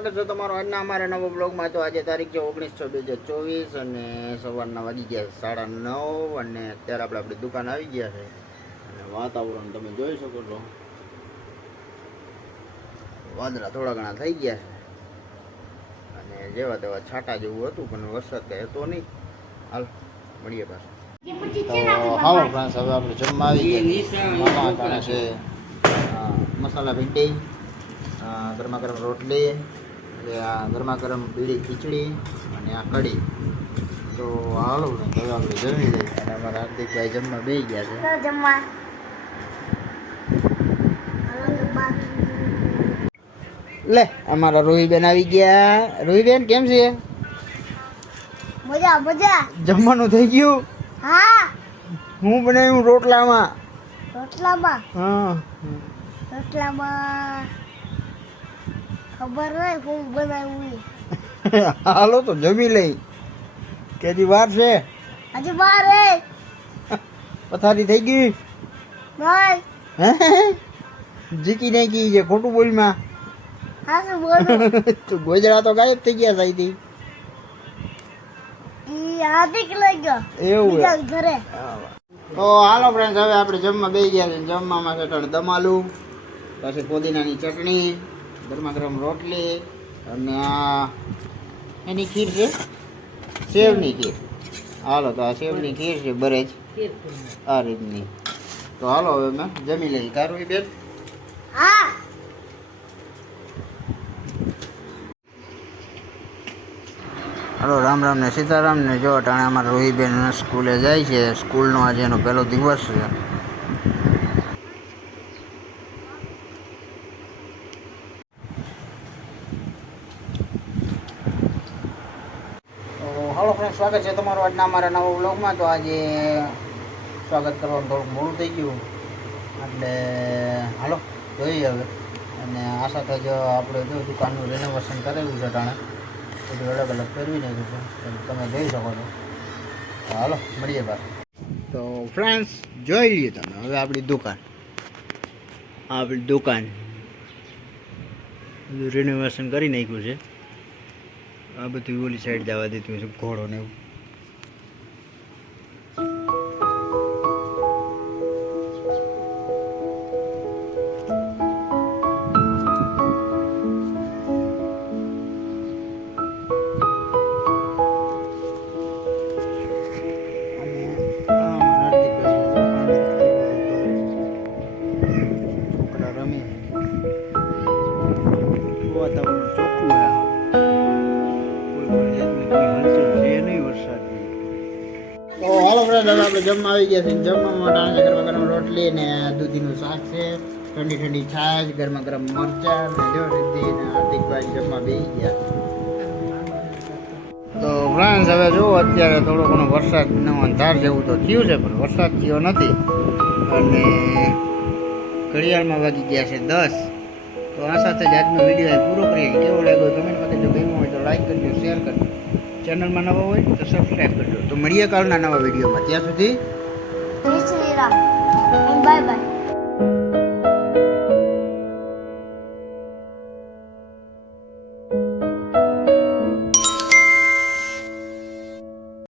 સ્વાગત છે તમારો આજના અમારા નવો બ્લોગમાં તો આજે તારીખ છે ઓગણીસ છ બે હજાર ચોવીસ અને સવારના વાગી ગયા સાડા નવ અને અત્યારે આપણે આપણી દુકાન આવી ગયા છે. અને વાતાવરણ તમે જોઈ શકો છો. વાદળા થોડા ઘણા થઈ ગયા છે. અને જેવા તેવા છાંટા જેવું હતું પણ વરસાદ કંઈ હતો નહીં. હાલ મળીએ પાછું. તો ફ્રેન્ડ્સ હવે આપણે જમવા આવી ગયા છે. મસાલા ભીંડી ગરમા ગરમ રોટલી એટલે આ ગરમા ગરમ બીડી ખીચડી અને આ કઢી. તો હાલો હવે આપણે જમી લઈએ. અને અમારા હાર્દિકભાઈ જમવા બે ગયા છે. જમવા. લે અમારા રોહીબેન આવી ગયા. રોહીબેન કેમ છે? મજા મજા. જમવાનું થઈ ગયું? હા. હું બનાવ્યું રોટલામાં? રોટલામાં? હા. રોટલામાં ખબર નહીં હું બનાવ્યું હાલો તો જમી લઈ. કેદી વાર છે? હજી બાર હે. પથારી થઈ ગઈ? નહીં હે? જીકી નહીં કી છે ખોટું બોલમાં. હા શું બોલું? તો ગોજરા તો ગાયબ થઈ ગયા સાઈથી એવું ઘરે. તો હાલો ફ્રેન્ડ્સ હવે આપણે જમવા બેસી ગયા છે. જમવામાં છે દમાલું પછી પુદીનાની ચટણી ગરમા ગરમ રોટલી અને આ એની ખીર છે. સેવની ખીર. હાલો તો આ સેવની ખીર છે બરેજ. આ રીતની. તો હાલો હવે મેં જમી લઈ તારું બેન? હા. હલો રામ રામ ને સીતારામ ને જો અટાણે અમારા રોહીબેન સ્કૂલે જાય છે. સ્કૂલનો આજે એનો પહેલો દિવસ છે તો હાલો ફ્રેન્ડ સ્વાગત છે તમારું આજના અમારા નવા બ્લોગમાં તો આજે સ્વાગત કરવાનું થોડુંક મોડું થઈ ગયું. એટલે, હાલો, જોઈએ હવે. અને આ સાથે જ આપણે જો દુકાનનું રિનોવેશન કરેલું છે ટાણે. બધું અલગ અલગ ફેરવી નાખ્યું છે તમે જોઈ શકો છો. હાલો, મળીએ બાર તો ફ્રેન્ડ્સ જોઈ લઈએ તમે હવે આપણી દુકાન. આપણી દુકાન. રિનોવેશન કરી નાખ્યું છે. આ બધું ઓલી સાઈડ જવા દીધું છે ઘોડો ને એવું? તો હાલો ફ્રેન્ડ હવે આપણે જમવા આવી ગયા છે જમવા માટે આજે ગરમા ગરમ રોટલી ને દૂધીનું શાક છે. ઠંડી ઠંડી છાશ, ગરમા ગરમ મરચાં ને જો રીતે ને હાર્દિકભાઈ જમવા બેસી ગયા. તો ફ્રાન્સ હવે જુઓ અત્યારે થોડો ઘણો વરસાદનો અંધાર જેવું તો થયું છે, પણ વરસાદ થયો નથી. અને ઘડિયાળમાં વાગી ગયા છે દસ. તો આ સાથે જ આજનો વીડિયો પૂરો કરીએ. કેવો લાગ્યો? કમેન્ટમાં જો ગમ્યો હોય તો લાઈક કરજો શેર કરજો. ચેનલમાં નવા હોય તો સબસ્ક્રાઈબ કરજો. તો મળીએ કાલના નવા વિડીયોમાં. ત્યાં સુધી બાય બાય.